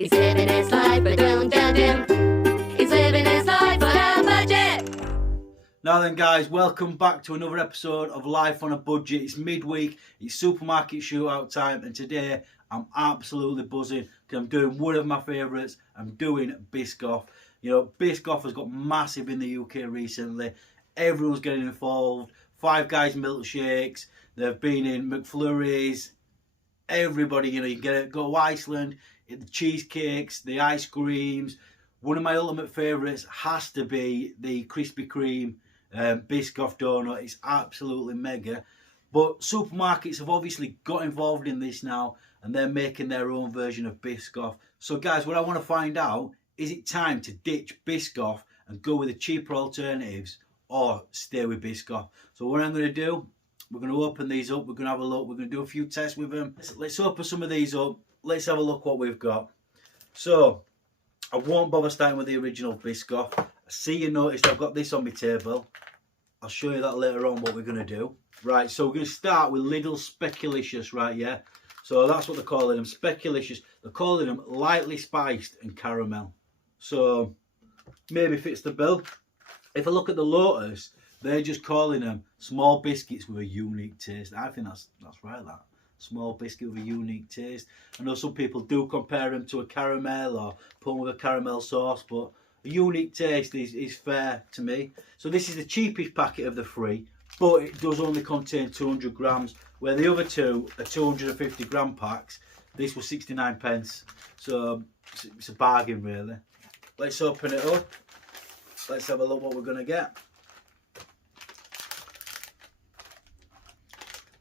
He's living his life, but don't judge him. He's living his life on a budget. Now then guys, welcome back to another episode of Life on a Budget. It's midweek, it's supermarket shootout time, and today I'm absolutely buzzing because I'm doing one of my favourites. I'm doing Biscoff. You know, Biscoff has got massive in the UK recently. Everyone's getting involved. Five Guys milkshakes, they've been in McFlurries. Everybody, you know, you can go to Iceland, the cheesecakes, the ice creams. One of my ultimate favourites has to be the Krispy Kreme Biscoff donut. It's absolutely mega. But supermarkets have obviously got involved in this now, and they're making their own version of Biscoff. So guys, what I want to find out, is it time to ditch Biscoff and go with the cheaper alternatives, or stay with Biscoff? So what I'm going to do, we're going to open these up, we're going to have a look, we're going to do a few tests with them. Let's open some of these up, let's have a look what we've got. So, I won't bother starting with the original Biscoff. I see you noticed I've got this on my table. I'll show you that later on what we're going to do. Right, so we're going to start with Lidl Speculicious, right, yeah? So that's what they're calling them, Speculicious. They're calling them lightly spiced and caramel. So, maybe fits the bill. If I look at the Lotus, they're just calling them small biscuits with a unique taste. I think that's right, that. Small biscuit with a unique taste. I know some people do compare them to a caramel or put them with a caramel sauce, but a unique taste is fair to me. So this is the cheapest packet of the three, but it does only contain 200 grams, where the other two are 250 gram packs. This was 69 pence, so it's a bargain really. Let's open it up. Let's have a look what we're going to get.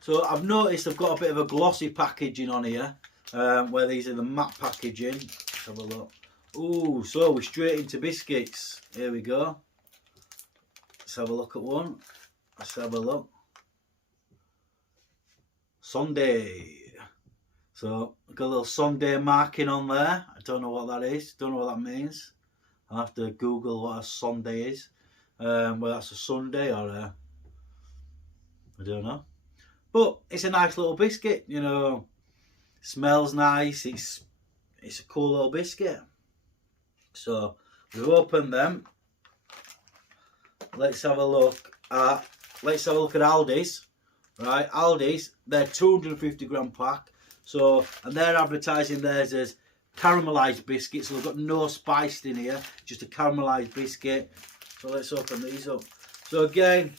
So I've noticed I've got a bit of a glossy packaging on here, where these are the matte packaging. Let's have a look. Ooh, so we're straight into biscuits. Here we go. Let's have a look at one. Let's have a look. Sunday. So I've got a little Sunday marking on there. I don't know what that is. Don't know what that means. I'll have to Google what a Sunday is. Whether that's a Sunday or a, I don't know. But it's a nice little biscuit, you know. Smells nice. It's a cool little biscuit. So we've opened them. Let's have a look at Aldi's. Right, Aldi's, they're 250 gram pack. So, and they're advertising theirs as caramelised biscuits. So they've got no spice in here, just a caramelised biscuit. So let's open these up. So again,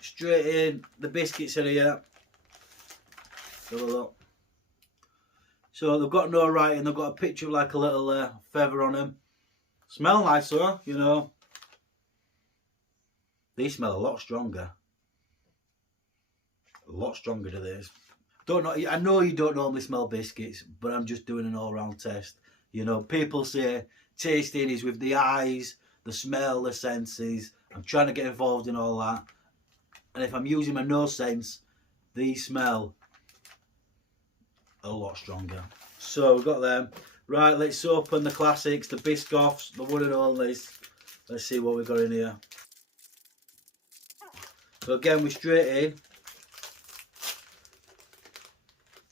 straight in, the biscuits are here. Have a look. So they've got no writing, they've got a picture of like a little feather on them. Smell nice though, you know. These smell a lot stronger. A lot stronger to this. Don't know. I know you don't normally smell biscuits, but I'm just doing an all-round test. You know, people say tasting is with the eyes, the smell, the senses. I'm trying to get involved in all that. And if I'm using my nose sense, these smell a lot stronger. So we've got them. Right, let's open the classics, the Biscoffs, the one and onlys. Let's see what we've got in here. So again, we're straight in.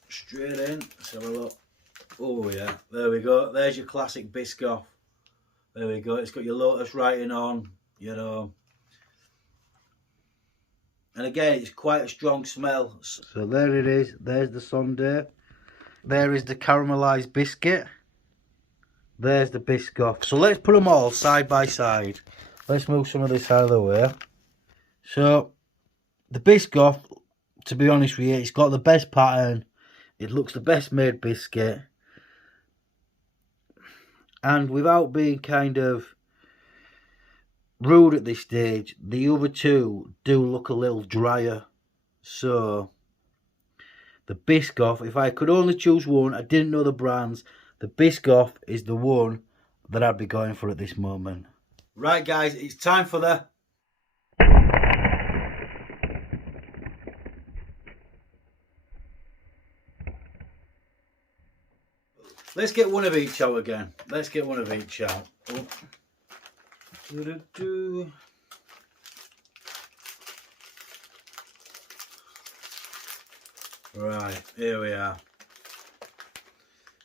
Straight in. Let's have a look. Oh yeah, there we go. There's your classic Biscoff. There we go. It's got your Lotus writing on, you know. And again, it's quite a strong smell. So there it is. There's the sundae. There is the caramelised biscuit. There's the Biscoff. So let's put them all side by side. Let's move some of this out of the way. So the Biscoff, to be honest with you, it's got the best pattern. It looks the best made biscuit. And without being kind of rude at this stage, the other two do look a little drier. So the Biscoff, if I could only choose one, I didn't know the brands, the Biscoff is the one that I'd be going for at this moment. Right guys, it's time for the let's get one of each out again. Let's get one of each out. Oh. Right, here we are.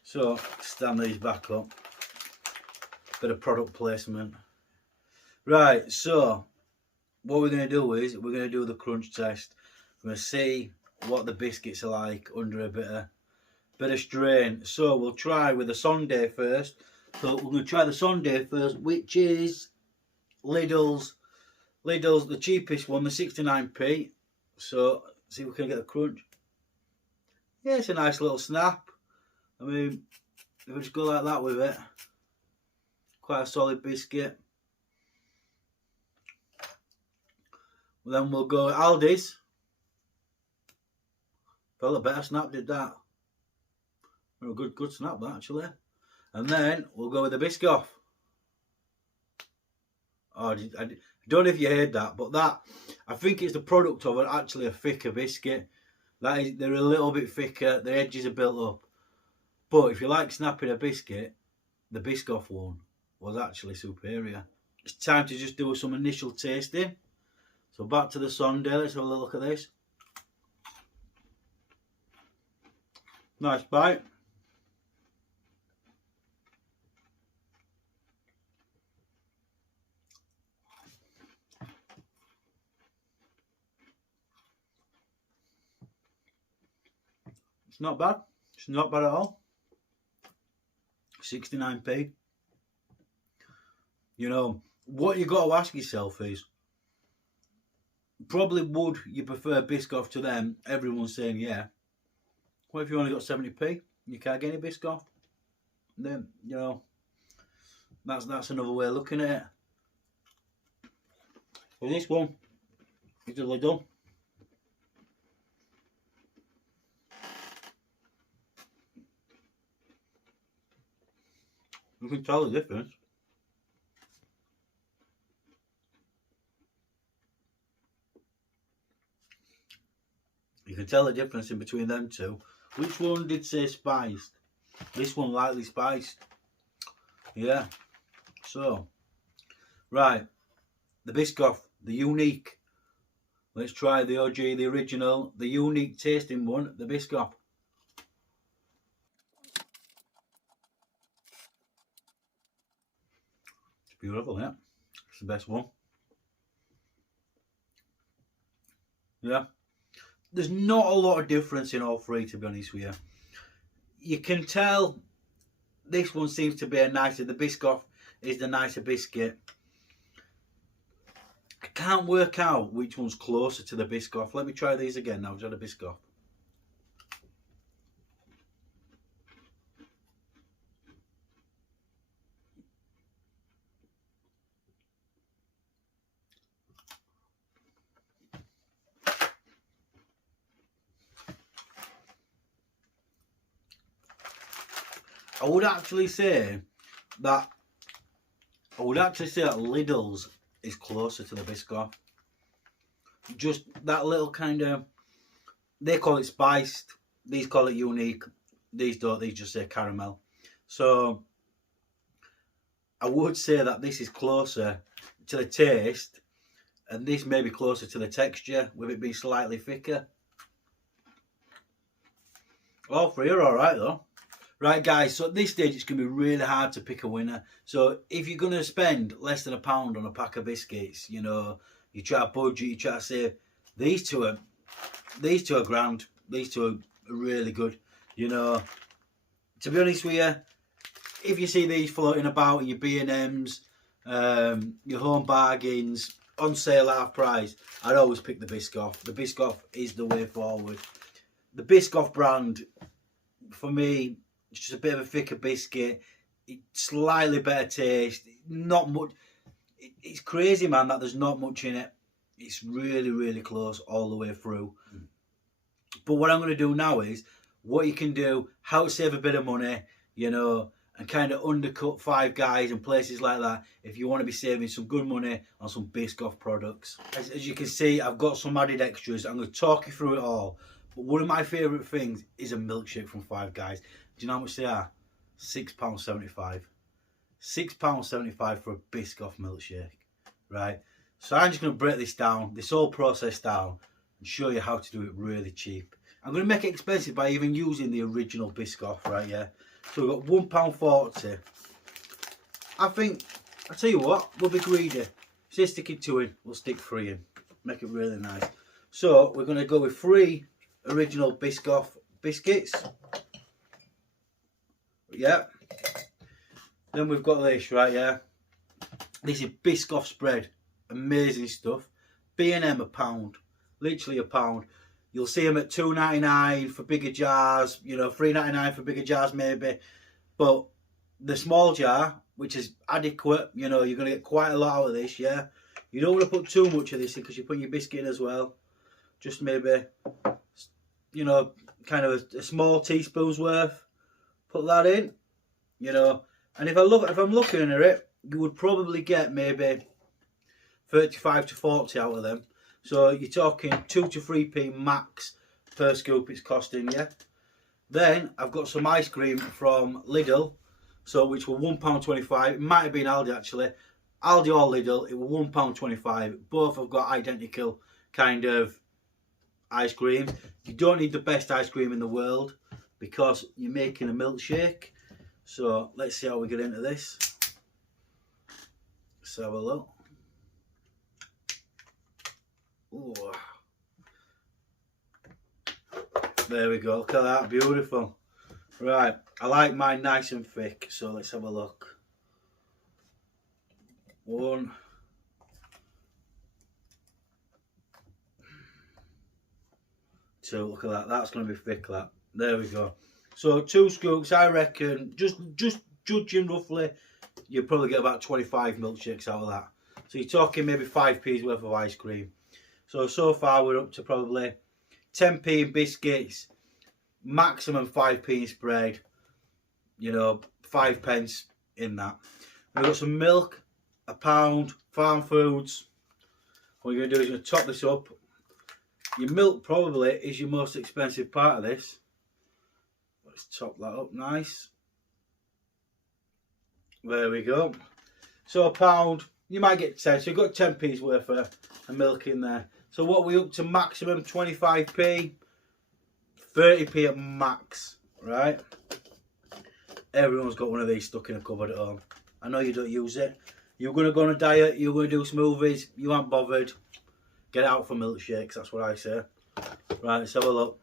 So So stand these back up. Bit of product placement. Right, so what we're going to do is we're going to do the crunch test. We're going to see what the biscuits are like under a bit of strain. So we'll try with the Sundae first. So we're going to try the Sundae first, which is Lidl's, the cheapest one, the 69p. So see if we can get the crunch. Yeah, it's a nice little snap. I mean, if we just go like that with it, quite a solid biscuit. Then we'll go Aldi's. Felt a better snap, did that. A good snap, that actually. And then we'll go with the Biscoff. Oh, I don't know if you heard that, but that, I think it's the product of actually a thicker biscuit. They're a little bit thicker, the edges are built up. But if you like snapping a biscuit, the Biscoff one was actually superior. It's time to just do some initial tasting. So back to the Sundae, let's have a look at this. Nice bite. It's not bad. It's not bad at all. 69p. You know, what you got to ask yourself is, probably would you prefer Biscoff to them? Everyone's saying yeah. What if you only got 70p? You can't get any Biscoff? Then, you know, that's another way of looking at it. Well, this one is the LIDL. You can tell the difference. You can tell the difference in between them two. Which one did say spiced? This one lightly spiced. Yeah. So, right. The Biscoff, the unique. Let's try the OG, the original, the unique tasting one, the Biscoff. It's beautiful, yeah. It's the best one. Yeah. There's not a lot of difference in all three, to be honest with you. You can tell this one seems to be a nicer, the Biscoff is the nicer biscuit. I can't work out which one's closer to the Biscoff. Let me try these again now. I've had a Biscoff. I would actually say that Lidl's is closer to the Biscoff. Just that little kind of, they call it spiced, these call it unique, these don't, these just say caramel. So I would say that this is closer to the taste, and this may be closer to the texture, with it being slightly thicker. All three are alright though. Right guys, so at this stage it's going to be really hard to pick a winner. So if you're going to spend less than £1 on a pack of biscuits, you know, you try to budget, you try to save, these two are grand. These two are really good. You know, to be honest with you, if you see these floating about in your B&Ms, your home bargains, on sale half price, I'd always pick the Biscoff. The Biscoff is the way forward. The Biscoff brand, for me, it's just a bit of a thicker biscuit, slightly better taste, not much. It's crazy, man, that there's not much in it. It's really, really close all the way through. But what I'm going to do now is, what you can do, how to save a bit of money, you know, and kind of undercut Five Guys and places like that if you want to be saving some good money on some Biscoff products. As you can see, I've got some added extras. I'm going to talk you through it all. But one of my favourite things is a milkshake from Five Guys. Do you know how much they are? £6.75. £6.75 for a Biscoff milkshake, right? So I'm just going to break this down, this whole process down, and show you how to do it really cheap. I'm going to make it expensive by even using the original Biscoff, right? Yeah. So we've got £1.40. I think, I tell you what, we'll be greedy. Say sticking 2 in, we'll stick 3 in. Make it really nice. So we're going to go with 3 original Biscoff biscuits. Yeah. Then we've got this right here. This is Biscoff spread. Amazing stuff. B&M £1. Literally £1. You'll see them at $2.99 for bigger jars. You know, $3.99 for bigger jars maybe. But the small jar, which is adequate, you know, you're going to get quite a lot out of this, yeah. You don't want to put too much of this in because you're putting your biscuit in as well. Just maybe, you know, kind of a small teaspoon's worth. Put that in, you know. And if I'm looking at it, you would probably get maybe 35 to 40 out of them. So you're talking 2 to 3p max per scoop it's costing you. Then I've got some ice cream from LIDL, so which were £1.25. It might have been Aldi actually. Aldi or Lidl, it were £1.25. Both have got identical kind of ice cream. You don't need the best ice cream in the world because you're making a milkshake. So let's see how we get into this. Let's have a look. Ooh. There we go, look at that, beautiful. Right, I like mine nice and thick, so let's have a look. 1, 2, look at that, that's going to be thick, that. There we go. So 2 scoops, I reckon, just judging roughly, you'll probably get about 25 milkshakes out of that. So you're talking maybe 5p's worth of ice cream. So far we're up to probably 10p in biscuits, maximum 5p in spread, you know, 5p in that. We've got some milk, £1, farm foods. What you're going to do is you're going to top this up. Your milk probably is your most expensive part of this. Let's top that up nice. There we go. So £1, you might get 10, so you've got 10p's worth of milk in there. So what we up to maximum 25p, 30p at max, right? Everyone's got one of these stuck in a cupboard at home. I know you don't use it. You're going to go on a diet, you're going to do smoothies, you aren't bothered. Get it out for milkshakes, that's what I say. Right, let's have a look.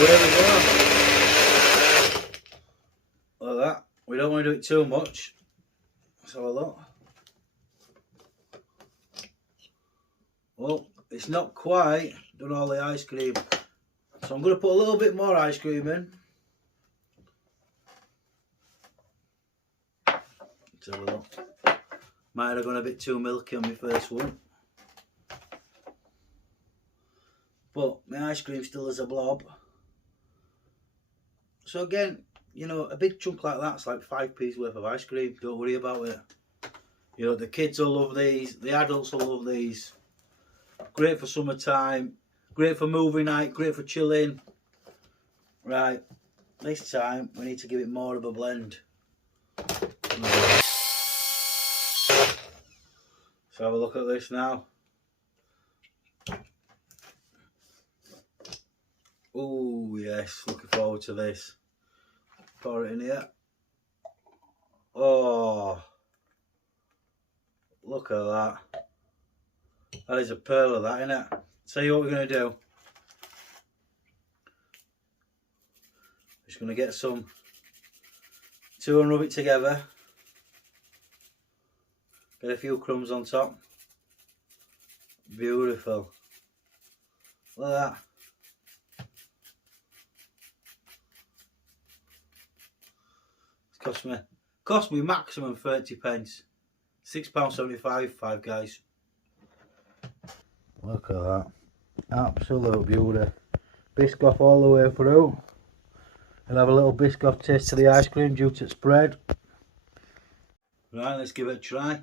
Oh, there we go. Look at that. We don't want to do it too much. Let's have a look. Well, it's not quite done all the ice cream. So I'm going to put a little bit more ice cream in. Let's have a look. Might have gone a bit too milky on my first one. But my ice cream still is a blob. So again, you know, a big chunk like that's like 5p's worth of ice cream. Don't worry about it. You know, the kids will love these. The adults will love these. Great for summertime. Great for movie night. Great for chilling. Right. This time we need to give it more of a blend. So have a look at this now. Oh yes, looking forward to this. Pour it in here. Oh, look at that. That is a pearl of that, isn't it? Tell you what we're going to do. Just going to get some 2 and rub it together. Get a few crumbs on top. Beautiful. Look at that. It's cost me maximum 30p. £6.75, 5 guys. Look at that. Absolute beauty. Biscoff all the way through. I'll have a little Biscoff taste to the ice cream due to spread. Right, let's give it a try.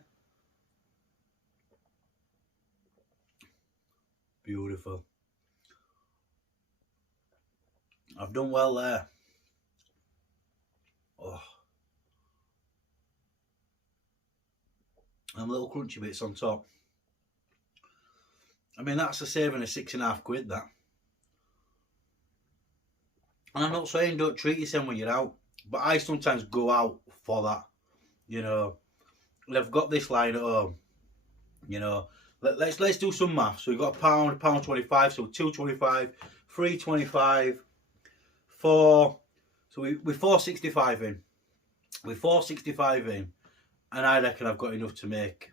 Beautiful. I've done well there. Oh. And little crunchy bits on top. I mean, that's a saving of £6.50, that. And I'm not saying don't treat yourself when you're out, but I sometimes go out for that. You know, and I've got this line at home. You know, let's do some maths. So we've got £1.25, so 2.25, 3.25, 4. So we're 4.65 in. We're 4.65 in, and I reckon I've got enough to make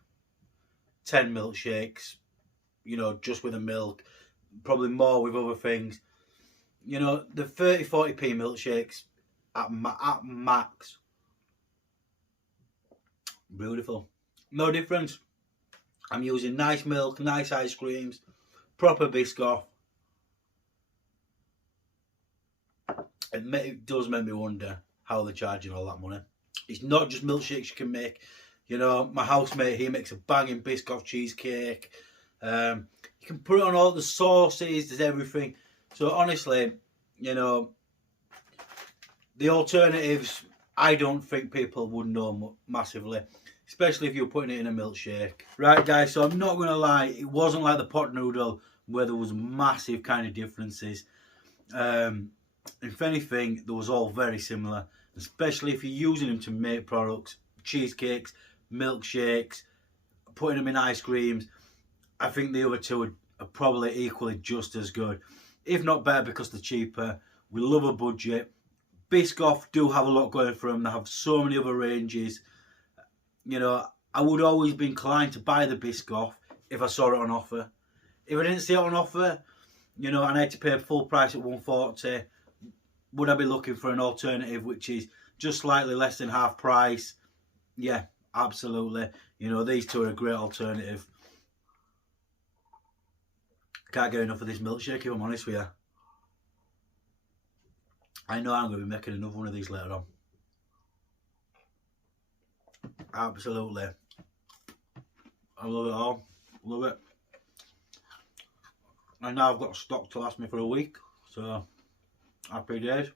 10 milkshakes. You know, just with the milk, probably more with other things. You know, the 30-40p milkshakes at max. Beautiful. No difference. I'm using nice milk, nice ice creams, proper Biscoff. It does make me wonder how they're charging all that money. It's not just milkshakes you can make. You know, my housemate, he makes a banging Biscoff cheesecake. You can put it on all the sauces, there's everything. So honestly, you know, the alternatives, I don't think people would know massively, especially if you're putting it in a milkshake. Right guys, so I'm not going to lie, it wasn't like the pot noodle where there was massive kind of differences. If anything, they was all very similar, especially if you're using them to make products, cheesecakes, milkshakes, putting them in ice creams. I think the other two are probably equally just as good, if not better, because they're cheaper. We love a budget. Biscoff do have a lot going for them. They have so many other ranges. You know, I would always be inclined to buy the Biscoff if I saw it on offer. If I didn't see it on offer, you know, and I had to pay full price at $140, would I be looking for an alternative which is just slightly less than half price? Yeah, absolutely. You know, these two are a great alternative. Can't get enough of this milkshake, if I'm honest with you. I know I'm going to be making another one of these later on. Absolutely. I love it all. Love it. And now I've got stock to last me for a week. So, happy days.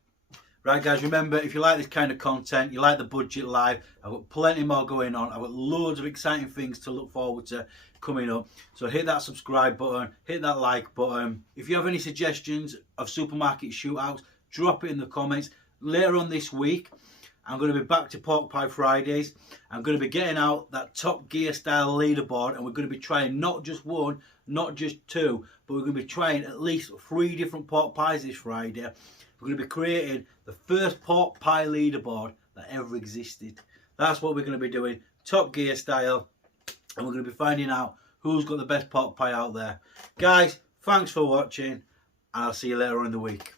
Right guys, remember, if you like this kind of content, you like the budget live, I've got plenty more going on. I've got loads of exciting things to look forward to coming up. So hit that subscribe button, hit that like button. If you have any suggestions of supermarket shootouts, drop it in the comments. Later on this week, I'm going to be back to Pork Pie Fridays. I'm going to be getting out that Top Gear style leaderboard, and we're going to be trying not just one, not just two, but we're going to be trying at least 3 different pork pies this Friday. We're going to be creating the first pork pie leaderboard that ever existed. That's what we're going to be doing, Top Gear style, and we're going to be finding out who's got the best pork pie out there. Guys, thanks for watching, and I'll see you later on in the week.